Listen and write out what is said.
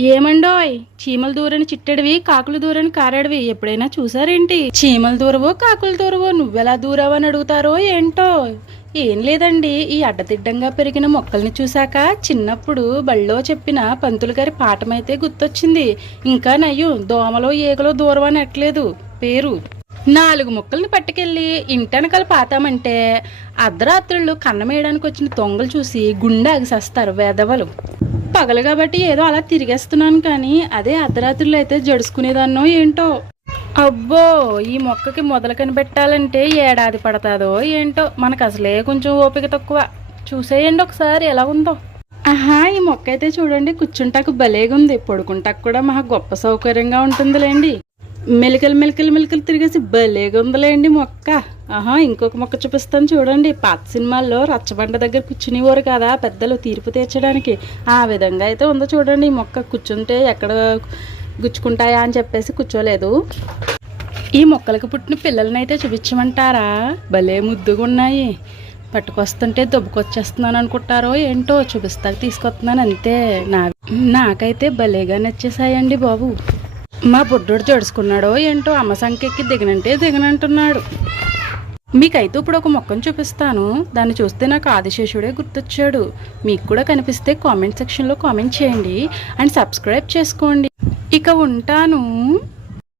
ఏమండోయ్? చీమలు దూరని చిట్టడివి కాకులు దూరని కారాడివి. ఎప్పుడైనా చూసారేంటి? చీమలు దూరవో కాకులు దూరవో నువ్వెలా దూరావని అడుగుతారో ఏంటో? ఏం లేదండి. ఈ అడ్డదిడ్డంగా పెరిగిన మొక్కల్ని చూశాక చిన్నప్పుడు బళ్ళో చెప్పిన పంతులు గారి పాఠమైతే గుర్తొచ్చింది. ఇంకా నయ్యం దోమలో ఏగలో దూరం అని పేరు? నాలుగు ముక్కల్ని పట్టుకెళ్ళి ఇంటెనకాల పాతామంటే అర్ధరాత్రుళ్ళు కన్నమేయడానికి వచ్చిన దొంగలు చూసి గుండె ఆగిసేస్తారు వేదవలు. పగలు కాబట్టి ఏదో అలా తిరిగేస్తున్నాను కానీ అదే అర్ధరాత్రులు అయితే జడుచుకునేదాన్నో ఏంటో. అబ్బో ఈ మొక్కకి మొదలు కనిపెట్టాలంటే ఏడాది పడతాదో ఏంటో. మనకు అసలే కొంచెం ఓపిక తక్కువ. చూసేయండి ఒకసారి ఎలా ఉందో. ఆహా ఈ మొక్క అయితే చూడండి కూర్చుంటాకు భలేగుంది. పడుకుంటాకు కూడా మహా గొప్ప సౌకర్యంగా ఉంటుందిలేండి. మెలికలు మెలికలు మెలికలు తిరిగేసి భలేగా ఉందిలేండి మొక్క. ఆహా ఇంకొక మొక్క చూపిస్తాను చూడండి. పాత సినిమాల్లో రచ్చబండ దగ్గర కూర్చునేవారు కదా పెద్దలు తీర్పు తీర్చడానికి. ఆ విధంగా అయితే ఉందో చూడండి. ఈ మొక్క కూర్చుంటే ఎక్కడ గుచ్చుకుంటాయా అని చెప్పేసి కూర్చోలేదు. ఈ మొక్కలకు పుట్టిన పిల్లల్ని అయితే చూపించమంటారా? భలే ముద్దుగా ఉన్నాయి పట్టుకొస్తుంటే దొబ్బుకొచ్చేస్తున్నాను అనుకుంటారో ఏంటో చూపిస్తాక తీసుకొస్తున్నాను అంతే. నా నాకైతే భలేగా నచ్చేసాయండి బాబు. మా బుడ్డోడు జడుచుకున్నాడో ఏంటో అమ్మ సంఖ్యకి దిగనంటే దిగనంటున్నాడు. మీకైతే ఇప్పుడు ఒక మొక్కను చూపిస్తాను. దాన్ని చూస్తే నాకు ఆదిశేషుడే గుర్తొచ్చాడు. మీకు కూడా కనిపిస్తే కామెంట్ సెక్షన్లో కామెంట్ చేయండి. అండ్ సబ్స్క్రైబ్ చేసుకోండి. ఇక ఉంటాను.